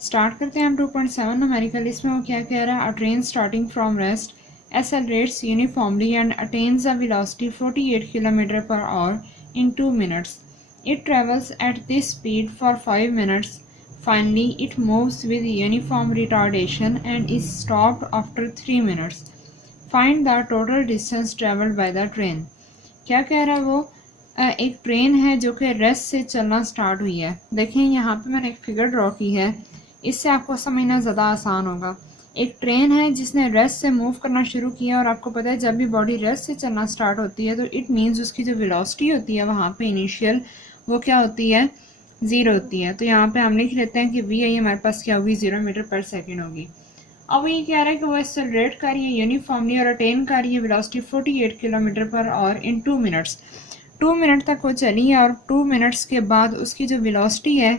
Start करते हैं हम 2.7 न्यूमेरिकल। इसमें वो क्या कह रहा है, अ train starting from rest accelerates uniformly and attains a velocity 48 km per hour in 2 minutes. It travels at this speed for 5 minutes. Finally, it moves with uniform retardation and is stopped after 3 minutes. Find the total distance traveled by the train. क्या कह रहा है वो, एक train है जो कि rest से चलना स्टार्ट हुई है। देखें यहाँ पे मैंने एक फिगर ड्रॉ की है, इससे आपको समझना ज़्यादा आसान होगा। एक ट्रेन है जिसने रेस्ट से मूव करना शुरू किया और आपको पता है जब भी बॉडी रेस्ट से चलना स्टार्ट होती है तो इट मीन्स उसकी जो वेलोसिटी होती है वहाँ पे इनिशियल वो क्या होती है, 0 होती है। तो यहाँ पे हम लिख लेते हैं कि वी आई हमारे पास क्या होगी, 0 मीटर पर सेकेंड होगी। अब ये कह रहा है कि वो एक्सेलरेट कर रही है यूनिफॉर्मली और अटेन कर रही है वेलोसिटी 48 किलोमीटर पर आवर इन 2 मिनट्स। 2 मिनट तक वो चली है और 2 मिनट्स के बाद उसकी जो वेलोसिटी है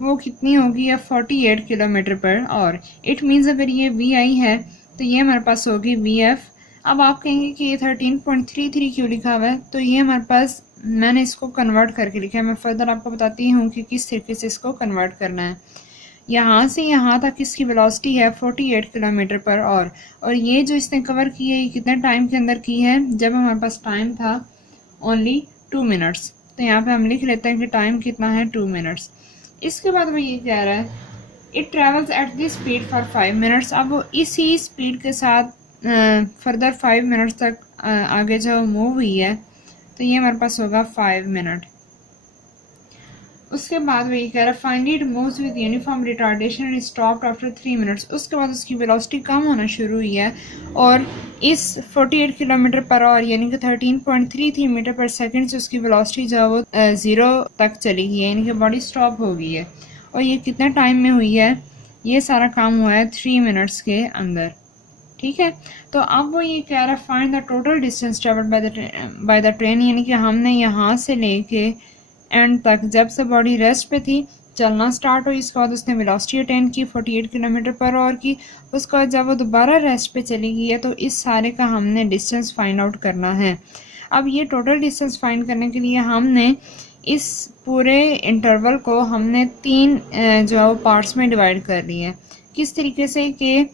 वो कितनी होगी, है 48 kilometre per hour. It means अगर ये वी आई है तो ये हमारे पास होगी वी एफ। अब आप कहेंगे कि ये 13.33 क्यों लिखा हुआ है, तो ये हमारे पास मैंने इसको कन्वर्ट करके लिखा है। मैं फर्दर आपको बताती हूँ कि किस तरीके से इसको कन्वर्ट करना है। यहाँ से यहाँ तक इसकी वेलोसिटी है 48 किलोमीटर पर आवर और ये जो इसने कवर की है ये कितने टाइम के अंदर की है, जब हमारे पास टाइम था ओनली 2 मिनट्स। तो यहाँ पे हम लिख लेते हैं कि टाइम कितना है, 2 मिनट्स। इसके बाद वो ये कह रहा है it travels at this speed for 5 minutes. अब वो इसी स्पीड के साथ फर्दर 5 मिनट्स तक आगे जो मूव हुई है तो ये हमारे पास होगा 5 मिनट। उसके बाद वो ये कह रहा है finally it moves with uniform retardation and stopped after 3 minutes. उसके बाद उसकी वेलोसिटी कम होना शुरू हुई है और इस 48 किलोमीटर पर आवर यानी कि 13.33 मीटर पर सेकंड से उसकी वेलोसिटी जो है वो 0 तक चली गई है, यानी कि बॉडी स्टॉप हो गई है। और ये कितने टाइम में हुई है, ये सारा काम हुआ है 3 मिनट्स के अंदर। ठीक है, तो अब वो ये कह रहा है find the total distance travelled by the train, यानी कि हमने यहाँ से लेके एंड तक जब से बॉडी रेस्ट पे थी चलना स्टार्ट हुई, इसके बाद उसने वेलोसिटी अटेन की 48 किलोमीटर पर आवर की। उसके बाद जब वो दोबारा रेस्ट पे चली गई है तो इस सारे का हमने डिस्टेंस फाइंड आउट करना है। अब ये टोटल डिस्टेंस फाइंड करने के लिए हमने इस पूरे इंटरवल को हमने 3 जो है पार्ट्स में डिवाइड कर लिया है। किस तरीके से कि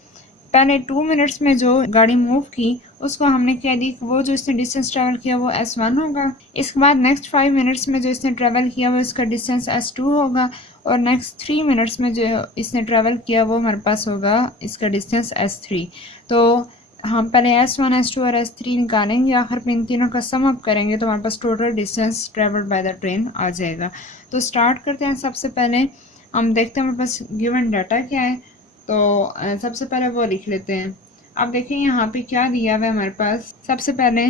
पहले 2 मिनट्स में जो गाड़ी मूव की उसको हमने कह दी वो जो इसने डिस्टेंस ट्रेवल किया वो S1 होगा। इसके बाद नेक्स्ट 5 मिनट्स में जो इसने ट्रेवल किया वो इसका डिस्टेंस S2 होगा और नेक्स्ट 3 मिनट्स में जो इसने ट्रेवल किया वो हमारे पास होगा इसका डिस्टेंस S3। तो हम पहले S1, S2 और S3 निकालेंगे, आखिर में इन तीनों का सम अप करेंगे तो हमारे पास total distance travelled by the train आ जाएगा। तो स्टार्ट करते हैं। सबसे पहले हम देखते हैं हमारे पास गिवन डाटा क्या है, तो सबसे पहले वो लिख लेते हैं। अब देखें यहाँ पे क्या दिया हुआ है हमारे पास। सबसे पहले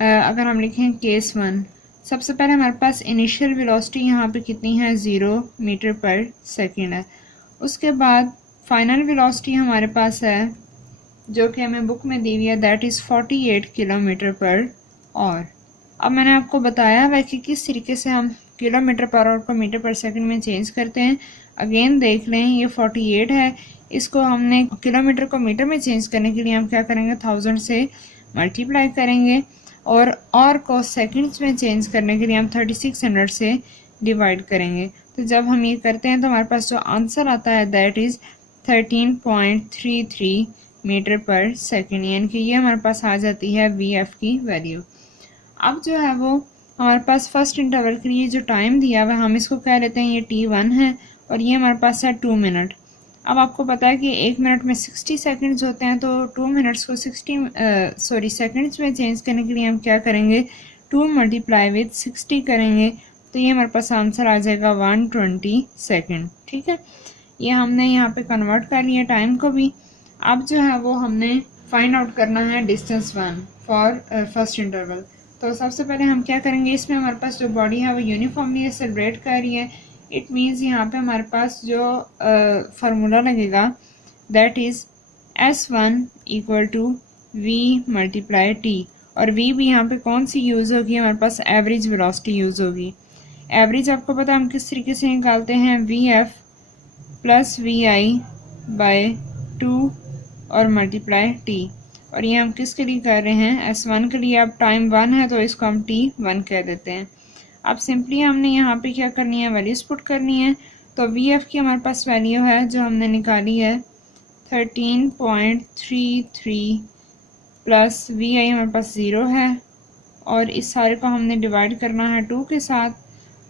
अगर हम लिखें केस 1, सबसे पहले हमारे पास इनिशियल वेलोसिटी यहाँ पे कितनी है, 0 मीटर पर सेकेंड है। उसके बाद फाइनल वेलोसिटी हमारे पास है जो कि हमें बुक में दी हुई है, that is 48 kilometre per hour. अब मैंने आपको बताया है कि किस तरीके से हम किलोमीटर पर आवर को मीटर पर सेकंड में चेंज करते हैं। अगेन देख लें, ये 48 है, इसको हमने किलोमीटर को मीटर में चेंज करने के लिए हम क्या करेंगे, 1000 से मल्टीप्लाई करेंगे और को सेकंड्स में चेंज करने के लिए हम 3600 से डिवाइड करेंगे। तो जब हम ये करते हैं तो हमारे पास जो आंसर आता है दैट इज़ 13.33 मीटर पर सेकेंड, यानी कि ये हमारे पास आ जाती है VF की वैल्यू। अब जो है वो हमारे पास फर्स्ट इंटरवल के लिए जो टाइम दिया हुआ है हम इसको कह लेते हैं ये T1 है और ये हमारे पास है 2 मिनट। अब आपको पता है कि 1 मिनट में 60 सेकंड्स होते हैं, तो 2 मिनट्स को सेकंड्स में चेंज करने के लिए हम क्या करेंगे, 2 मल्टीप्लाई विद 60 करेंगे तो ये हमारे पास आंसर आ जाएगा 120 सेकंड। ठीक है, ये हमने यहाँ पे कन्वर्ट कर लिया टाइम को भी। अब जो है वो हमने फाइंड आउट करना है डिस्टेंस 1 फॉर फर्स्ट इंटरवल। तो सबसे पहले हम क्या करेंगे, इसमें हमारे पास जो बॉडी है वो यूनिफॉर्मली एक्सेलरेट कर रही है। इट मीन्स यहाँ पे हमारे पास जो फार्मूला लगेगा that is S1 equal to V multiply T, और V भी यहाँ पे कौन सी यूज़ होगी, हमारे पास एवरेज वेलोसिटी यूज़ होगी। एवरेज आपको पता है हम किस तरीके से निकालते हैं, VF प्लस VI बाय 2 और मल्टीप्लाई T, और ये हम किसके लिए कर रहे हैं, S1 के लिए। अब टाइम 1 है तो इसको हम T1 कह देते हैं। अब सिंपली हमने यहाँ पे क्या करनी है, वैल्यूज पुट करनी है। तो वी एफ की हमारे पास वैल्यू है जो हमने निकाली है 13.33 प्लस वी आई हमारे पास 0 है, और इस सारे को हमने डिवाइड करना है 2 के साथ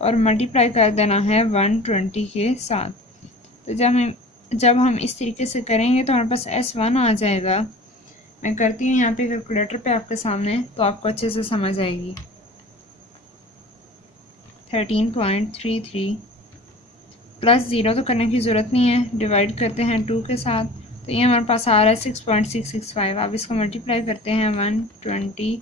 और मल्टीप्लाई कर देना है 120 के साथ। तो जब हम इस तरीके से करेंगे तो हमारे पास S1 आ जाएगा। मैं करती हूँ यहाँ पे कैलकुलेटर पे आपके सामने, तो आपको अच्छे से समझ आएगी। 13.33 प्लस 0 तो करने की ज़रूरत नहीं है, डिवाइड करते हैं 2 के साथ, तो ये हमारे पास आ रहा है 6.665। अब इसको मल्टीप्लाई करते हैं 120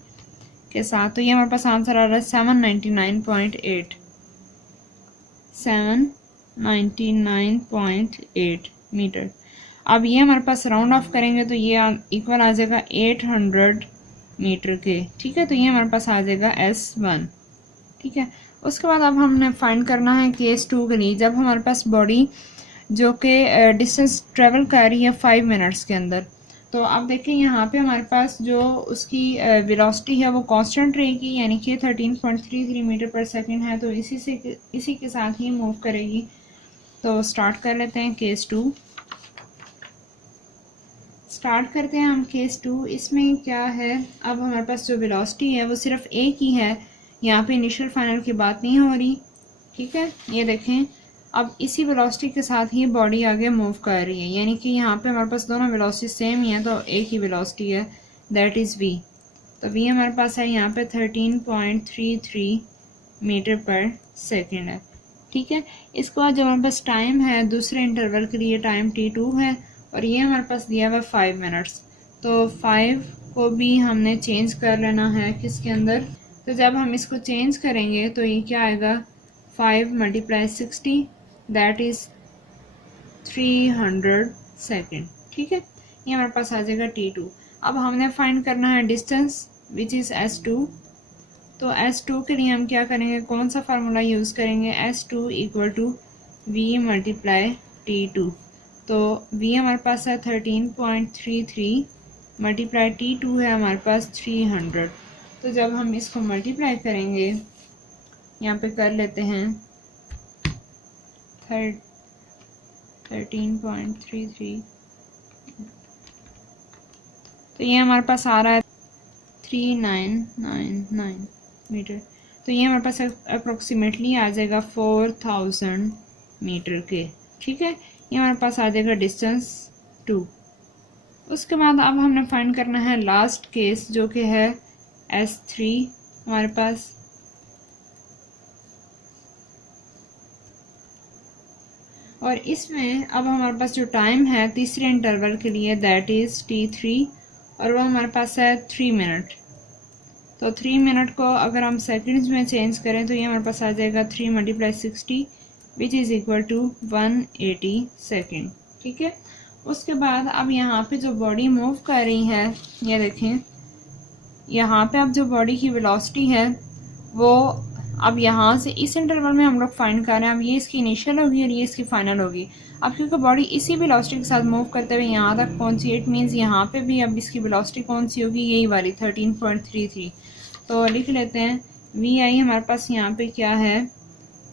के साथ, तो ये हमारे पास आंसर आ रहा है 799.8 मीटर। अब ये हमारे पास राउंड ऑफ करेंगे तो ये इक्वल आ जाएगा 800 मीटर के। ठीक है, तो ये हमारे पास आ जाएगा S1। ठीक है, उसके बाद अब हमने फाइंड करना है केस 2 के लिए, जब हमारे पास बॉडी जो कि डिस्टेंस ट्रेवल कर रही है 5 मिनट्स के अंदर। तो अब देखिए यहाँ पे हमारे पास जो उसकी वेलोसिटी है वो कांस्टेंट रहेगी, यानी कि 13.33 मीटर पर सेकंड है, तो इसी के साथ ही मूव करेगी। तो स्टार्ट कर लेते हैं केस 2। स्टार्ट करते हैं हम केस 2। इसमें क्या है, अब हमारे पास जो वेलोसिटी है वो सिर्फ एक ही है, यहाँ पे इनिशियल फाइनल की बात नहीं हो रही। ठीक है, ये देखें, अब इसी वेलोसिटी के साथ ही बॉडी आगे मूव कर रही है, यानी कि यहाँ पे हमारे पास दोनों वेलोसिटी सेम ही है, तो एक ही वेलोसिटी है, दैट इज़ v। तो v हमारे पास है यहाँ पे 13.33 मीटर पर सेकेंड है। ठीक है, इसके बाद जो हमारे पास टाइम है दूसरे इंटरवल के लिए टाइम t2 है, और ये हमारे पास दिया हुआ 5 मिनट्स। तो 5 को भी हमने चेंज कर लेना है किसके अंदर, तो जब हम इसको चेंज करेंगे तो ये क्या आएगा 5 × 60, दैट इज़ 300 सेकेंड। ठीक है, ये हमारे पास आ जाएगा t2। अब हमने फाइंड करना है डिस्टेंस विच इज़ S2। तो S2 के लिए हम क्या करेंगे, कौन सा फार्मूला यूज़ करेंगे, S2 equal to V × T2। तो V हमारे पास है 13.33 मल्टीप्लाई T2 है हमारे पास 300। तो जब हम इसको मल्टीप्लाई करेंगे, यहाँ पे कर लेते हैं 13.33, तो ये हमारे पास आ रहा है 3999 मीटर। तो ये हमारे पास अप्रोक्सीमेटली आ जाएगा 4000 मीटर के। ठीक है, ये हमारे पास आ जाएगा डिस्टेंस 2। उसके बाद अब हमने फाइंड करना है लास्ट केस जो कि है S3 हमारे पास। और इसमें अब हमारे पास जो टाइम है तीसरे इंटरवल के लिए दैट इज़ T3, और वो हमारे पास है 3 मिनट। तो 3 मिनट को अगर हम सेकंड्स में चेंज करें तो ये हमारे पास आ जाएगा 3 × 60 which is equal to 180 second. ठीक है, उसके बाद अब यहाँ पे जो बॉडी मूव कर रही है, ये देखें, यहाँ पे अब जो बॉडी की वेलोसिटी है वो अब यहाँ से इस इंटरवल में हम लोग फाइंड कर रहे हैं। अब ये इसकी इनिशियल होगी और ये इसकी फाइनल होगी। अब क्योंकि बॉडी इसी वेलोसिटी के साथ मूव करते हुए यहाँ तक पहुँची, इट मीन्स यहाँ पे भी अब इसकी वेलोसिटी कौन सी होगी, यही वाली 13.33। तो लिख लेते हैं वी आई हमारे पास यहाँ पे क्या है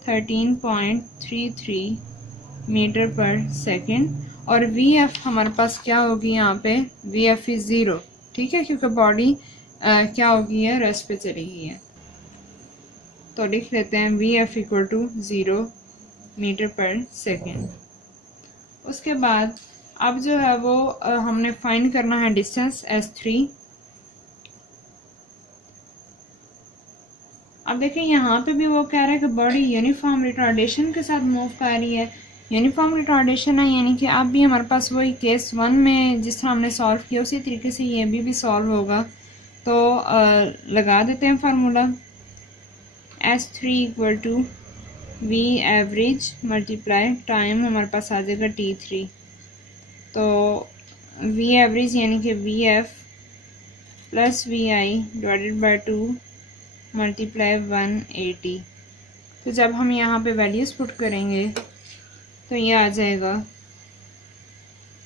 13.33 मीटर पर सेकेंड, और वी एफ हमारे पास क्या होगी यहाँ पे, वी एफ इज़ 0। ठीक है, क्योंकि बॉडी क्या होगी है, रेस्ट पे चली गई है। तो लिख लेते हैं V F equal to 0 meter पर सेकेंड। उसके बाद अब जो है वो हमने फाइंड करना है डिस्टेंस S3। अब देखिए यहाँ पे भी वो कह रहा है कि बॉडी यूनिफॉर्म रिटार्डेशन के साथ मूव कर रही है। यूनिफॉर्म रिटार्डेशन है, यानी कि अब भी हमारे पास वही केस 1 में जिस तरह हमने सॉल्व किया उसी तरीके से ये भी सॉल्व होगा। तो लगा देते हैं formula S3 equal to V average multiply time हमारे पास आ जाएगा T3। तो वी एवरेज यानी कि V F plus V I divided by 2 multiply 180। तो जब हम यहाँ पे वैल्यूज़ पुट करेंगे तो ये आ जाएगा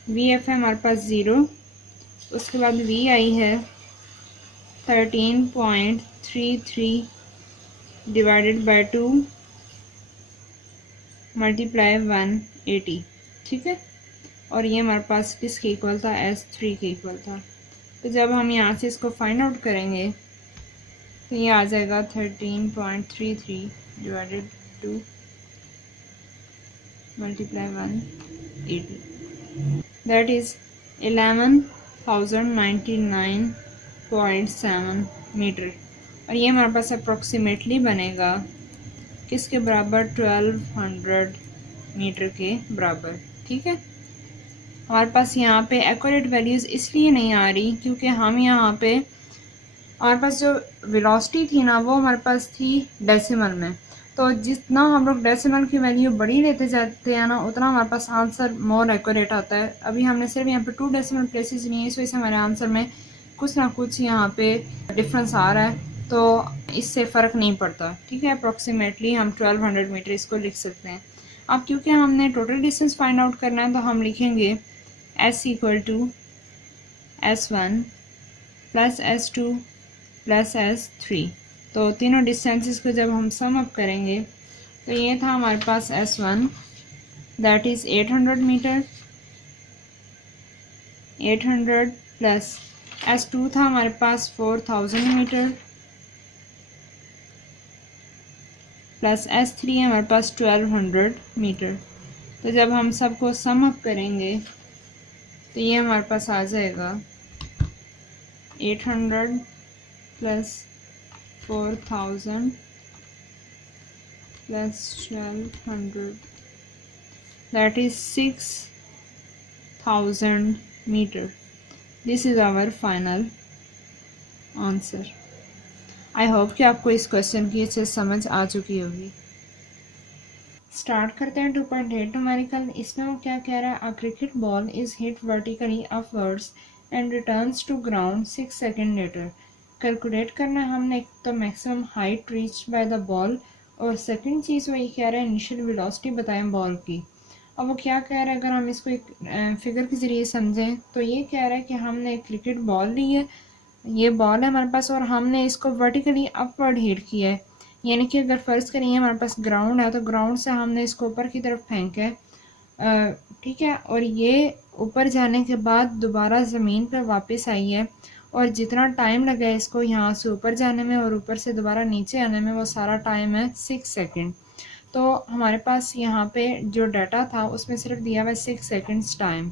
वी एफ है हमारे पास 0, उसके बाद वी आई है 13.33 डिवाइडेड बाई 2 मल्टीप्लाई 180, ठीक है। और ये हमारे पास किसके इक्वल था, S3 के इक्वल था। तो जब हम यहाँ से इसको फाइंड आउट करेंगे तो ये आ जाएगा 13.33 divided to multiply 180, that is 11,099.7 meter. और ये हमारे पास अप्रोक्सीमेटली बनेगा किसके बराबर, 1200 मीटर के बराबर, ठीक है। हमारे पास यहाँ पे एक्यूरेट वैल्यूज़ इसलिए नहीं आ रही क्योंकि हम यहाँ पे हमारे पास जो वेलोसिटी थी ना वो हमारे पास थी डेसिमल में। तो जितना हम लोग डेसिमल की वैल्यू बड़ी लेते जाते हैं ना उतना हमारे पास आंसर मोर एक्यूरेट आता है। अभी हमने सिर्फ यहाँ पे 2 डेसिमल प्लेसेस लिए, इस वजह से हमारे आंसर में कुछ ना कुछ यहाँ पे डिफरेंस आ रहा है, तो इससे फ़र्क नहीं पड़ता, ठीक है। अप्रॉक्सीमेटली हम 1200 मीटर इसको लिख सकते हैं। अब क्योंकि हमने टोटल डिस्टेंस फाइंड आउट करना है तो हम लिखेंगे S equal to S1 plus S2 plus S3। तो तीनों डिस्टेंसेस को जब हम सम अप करेंगे तो ये था हमारे पास S1 that is 800 meter, 800 plus S2 था हमारे पास 4000 मीटर, प्लस S3 है हमारे पास 1200 मीटर। तो जब हम सबको सम अप करेंगे तो ये हमारे पास आ जाएगा 800 plus 4000 plus 1200 that is 6000 meter. This is our final answer. I hope कि आपको इस क्वेश्चन की अच्छे समझ आ चुकी होगी। स्टार्ट करते हैं 2.8 न्यूमेरिकल। इसमें वो क्या कह रहा है, a cricket ball is hit vertically upwards and returns to ground 6 second later. Calculate करना है हमने एक तो maximum height reach by the ball, और सेकंड चीज़ वो ये कह रहा है इनिशियल वेलोसिटी बताएं बॉल की। अब वो क्या कह रहा है, अगर हम इसको एक फिगर के ज़रिए समझें तो ये कह रहा है कि हमने एक क्रिकेट बॉल ली है, ये बॉल है हमारे पास, और हमने इसको वर्टिकली अपवर्ड हिट किया है। यानी कि अगर फ़र्ज़ करिए हमारे पास ग्राउंड है तो ग्राउंड से हमने इसको ऊपर की तरफ फेंका है, ठीक है, और ये ऊपर जाने के बाद दोबारा ज़मीन पर वापस आई है, और जितना टाइम लगा है इसको यहाँ से ऊपर जाने में और ऊपर से दोबारा नीचे आने में वो सारा टाइम है 6 सेकेंड। तो हमारे पास यहाँ पे जो डाटा था उसमें सिर्फ दिया हुआ है 6 सेकेंड्स टाइम।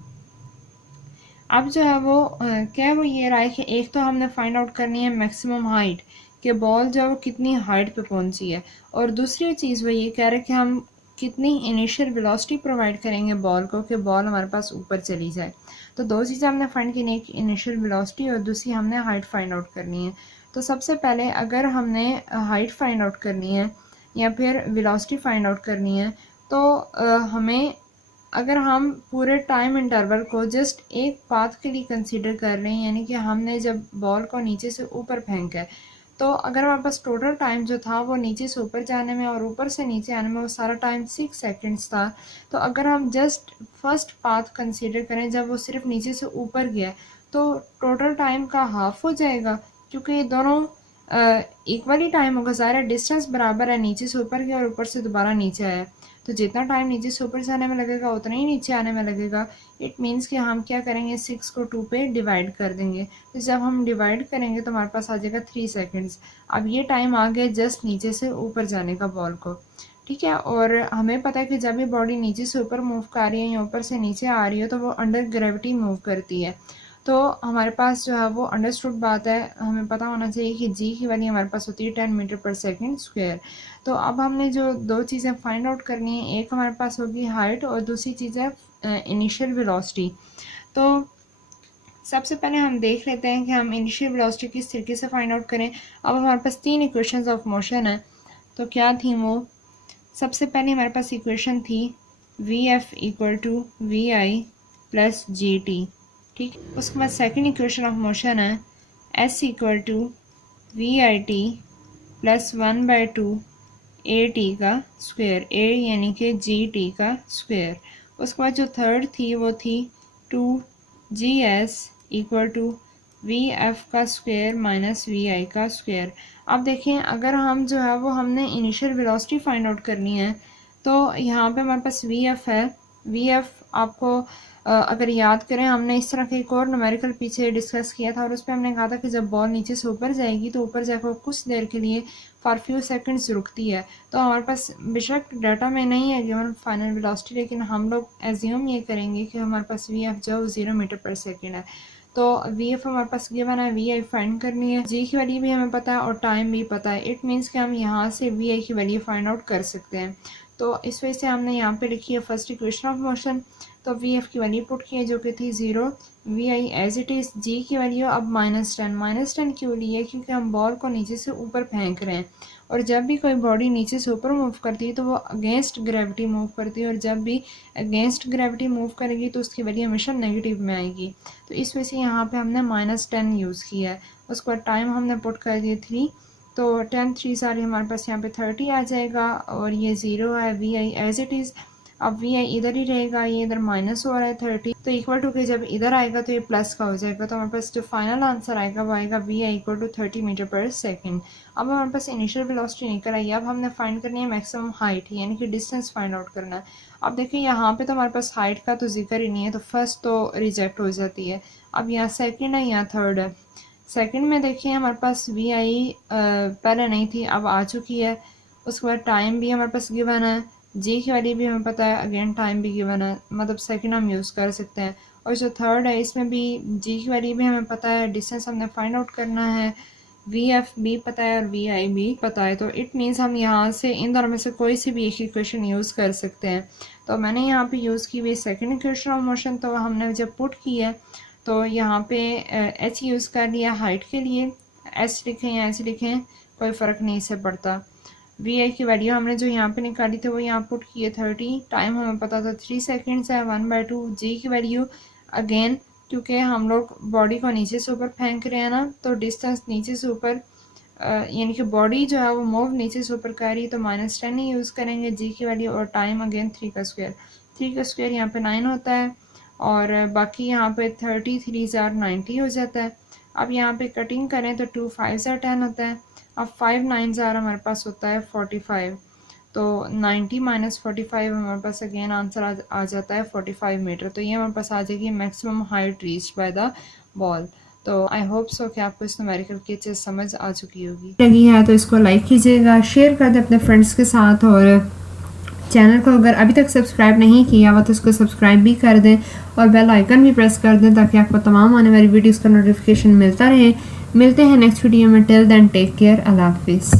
अब जो है वो क्या है, वो ये रहा है कि एक तो हमने फाइंड आउट करनी है मैक्सिमम हाइट कि बॉल जो है वो कितनी हाइट पे पहुंची है, और दूसरी चीज़ वो ये कह रहे हैं कि हम कितनी इनिशियल वेलोसिटी प्रोवाइड करेंगे बॉल को कि बॉल हमारे पास ऊपर चली जाए। तो दो चीज़ें हमने फाइंड करनी है, एक इनिशियल वेलोसिटी और दूसरी हमने हाइट फाइंड आउट करनी है। तो सबसे पहले अगर हमने हाइट फाइंड आउट करनी है या फिर वेलोसिटी फाइंड आउट करनी है तो हमें, अगर हम पूरे टाइम इंटरवल को जस्ट एक पाथ के लिए कंसीडर कर रहे हैं, यानी कि हमने जब बॉल को नीचे से ऊपर फेंका है, तो अगर हमारे पास टोटल टाइम जो था वो नीचे से ऊपर जाने में और ऊपर से नीचे आने में वो सारा टाइम 6 सेकंड्स था। तो अगर हम जस्ट फर्स्ट पाथ कंसीडर करें जब वो सिर्फ नीचे से ऊपर गया तो टोटल टाइम का हाफ हो जाएगा, क्योंकि ये दोनों इक्वली टाइम होगा। ज़ाहिर है डिस्टेंस बराबर है, नीचे से ऊपर गया और ऊपर से दोबारा नीचे आया, तो जितना टाइम नीचे से ऊपर जाने में लगेगा उतना ही नीचे आने में लगेगा। इट मीन्स कि हम क्या करेंगे, 6 को 2 पे डिवाइड कर देंगे। तो जब हम डिवाइड करेंगे तो हमारे पास आ जाएगा 3 सेकेंड्स। अब ये टाइम आ गया जस्ट नीचे से ऊपर जाने का बॉल को, ठीक है। और हमें पता है कि जब ये बॉडी नीचे से ऊपर मूव कर रही है या ऊपर से नीचे आ रही है तो वो अंडर ग्रेविटी मूव करती है। तो हमारे पास जो है वो अंडरस्टूड बात है, हमें पता होना चाहिए कि जी की वैल्यू हमारे पास होती है 10 मीटर पर सेकेंड स्क्वायर। तो अब हमने जो दो चीज़ें फाइंड आउट करनी है, एक हमारे पास होगी हाइट और दूसरी चीज़ है इनिशियल वेलोसिटी। तो सबसे पहले हम देख लेते हैं कि हम इनिशियल वेलोसिटी किस तरीके से फाइंड आउट करें। अब हमारे पास 3 इक्वेशंस ऑफ मोशन है, तो क्या थी वो, सबसे पहले हमारे पास इक्वेशन थी Vf equal to Vi plus GT, ठीक। उसके बाद सेकंड इक्वेशन ऑफ मोशन है S equal to VIT plus 1/2 AT का स्क्वायर, A यानी कि GT का स्क्वायर। उसके बाद जो थर्ड थी वो थी 2GS इक्वल टू VF का स्क्वायर माइनस VI का स्क्वायर। अब देखें, अगर हम जो है वो हमने इनिशियल वेलोसिटी फाइंड आउट करनी है तो यहाँ पे हमारे पास वी एफ़ है। वी एफ़ आपको अगर याद करें, हमने इस तरह के एक और न्यूमेरिकल पीछे डिस्कस किया था और उस पर हमने कहा था कि जब बॉल नीचे से ऊपर जाएगी तो ऊपर जाकर कुछ देर के लिए फॉर फ्यू सेकंड्स रुकती है। तो हमारे पास बेशक डाटा में नहीं है गिवन फाइनल वेलोसिटी, लेकिन हम लोग एज्यूम ये करेंगे कि हमारे पास वी एफ जो 0 मीटर पर सेकेंड है। तो वी एफ हमारे पास गिवन है, वी आई फाइंड करनी है, जी की वैल्यू भी हमें पता है और टाइम भी पता है। इट मीन्स कि हम यहाँ से वी आई की वैल्यू फाइंड आउट कर सकते हैं। तो इस वजह से हमने यहाँ पे लिखी है फर्स्ट इक्वेशन ऑफ मोशन। तो वी एफ की वैल्यू पुट की है जो कि थी 0, V I as it is. G की वैल्यू अब -10 क्यों ली है? क्योंकि हम बॉल को नीचे से ऊपर फेंक रहे हैं और जब भी कोई बॉडी नीचे से ऊपर मूव करती है तो वो अगेंस्ट ग्रेविटी मूव करती है और जब भी अगेंस्ट ग्रेविटी मूव करेगी तो उसकी वैल्यू हमेशा नेगेटिव में आएगी। तो इस वजह से यहाँ पे हमने -10 यूज़ किया है। उसके बाद टाइम हमने पुट कर दिया 3, तो 10 3 सारे हमारे पास यहाँ पे 30 आ जाएगा और ये 0 है। V I as it is. अब वी आई इधर ही रहेगा, ये इधर माइनस हो रहा है 30, तो इक्वल टू के जब इधर आएगा तो ये प्लस का हो जाएगा। तो हमारे पास जो फाइनल आंसर आएगा वो आएगा V I equal to 30 meter पर सेकेंड। अब हमारे पास इनिशियल वेलोसिटी निकल आई। अब हमने फाइंड करनी है मैक्सिमम हाइट, यानी कि डिस्टेंस फाइंड आउट करना है। अब देखिए यहाँ पे तो हमारे पास हाइट का तो जिक्र ही नहीं है, तो फर्स्ट तो रिजेक्ट हो जाती है। अब यहाँ सेकेंड है, यहाँ थर्ड है। सेकंड में देखिए हमारे पास वी आई पहले नहीं थी, अब आ चुकी है। उसके बाद टाइम भी हमारे पास गिवन है, जी की वैल्यू भी हमें पता है, अगेन टाइम भी गिवन है, मतलब सेकंड हम यूज़ कर सकते हैं। और जो थर्ड है इसमें भी जी की वैल्यू भी हमें पता है, डिस्टेंस हमने फाइंड आउट करना है, वी एफ भी पता है और वी आई भी पता है। तो इट मीन्स हम यहाँ से इन दोनों में से कोई सी भी एक इक्वेशन यूज़ कर सकते हैं। तो मैंने यहाँ पे यूज़ की हुई सेकेंड इक्वेशन ऑफ मोशन। तो हमने जब पुट की है तो यहाँ पे एच यूज़ कर लिया हाइट के लिए, एच लिखें या एच लिखें कोई फ़र्क नहीं इससे पड़ता। वी आई की वैल्यू हमने जो यहाँ पे निकाली थी वो यहाँ पुट की है 30, टाइम हमें पता था 3 सेकेंड्स है, 1/2। जी की वैल्यू अगेन क्योंकि हम लोग बॉडी को नीचे से ऊपर फेंक रहे हैं ना, तो डिस्टेंस नीचे से ऊपर यानी कि बॉडी जो है वो मूव नीचे से ऊपर कर रही है, तो -10 ही यूज़ करेंगे जी की वैल्यू। और टाइम अगेन 3 का स्क्वायर यहाँ पे 9 होता है और बाकी यहाँ पे 30 3 ज़ार 90 हो जाता है। अब यहाँ पे कटिंग करें तो 2 5 ज़ार 10 होता है। अब 5 9 ज़ार हमारे पास होता है 45, तो 90 - 45 हमारे पास अगेन आंसर आ जाता है 45 मीटर। तो ये हमारे पास आ जाएगी maximum height reached by the ball. तो आई होप सो कि आपको इस न्यूमेरिकल की चीज़ समझ आ चुकी होगी। लगी है तो इसको लाइक कीजिएगा, शेयर कर दें अपने फ्रेंड्स के साथ और चैनल को अगर अभी तक सब्सक्राइब नहीं किया हुआ तो इसको सब्सक्राइब भी कर दें और बेल आइकन भी प्रेस कर दें ताकि आपको तमाम आने वाली वीडियोस का नोटिफिकेशन मिलता रहे। मिलते हैं नेक्स्ट वीडियो में। टिल देन टेक केयर, अल्लाह हाफिज़।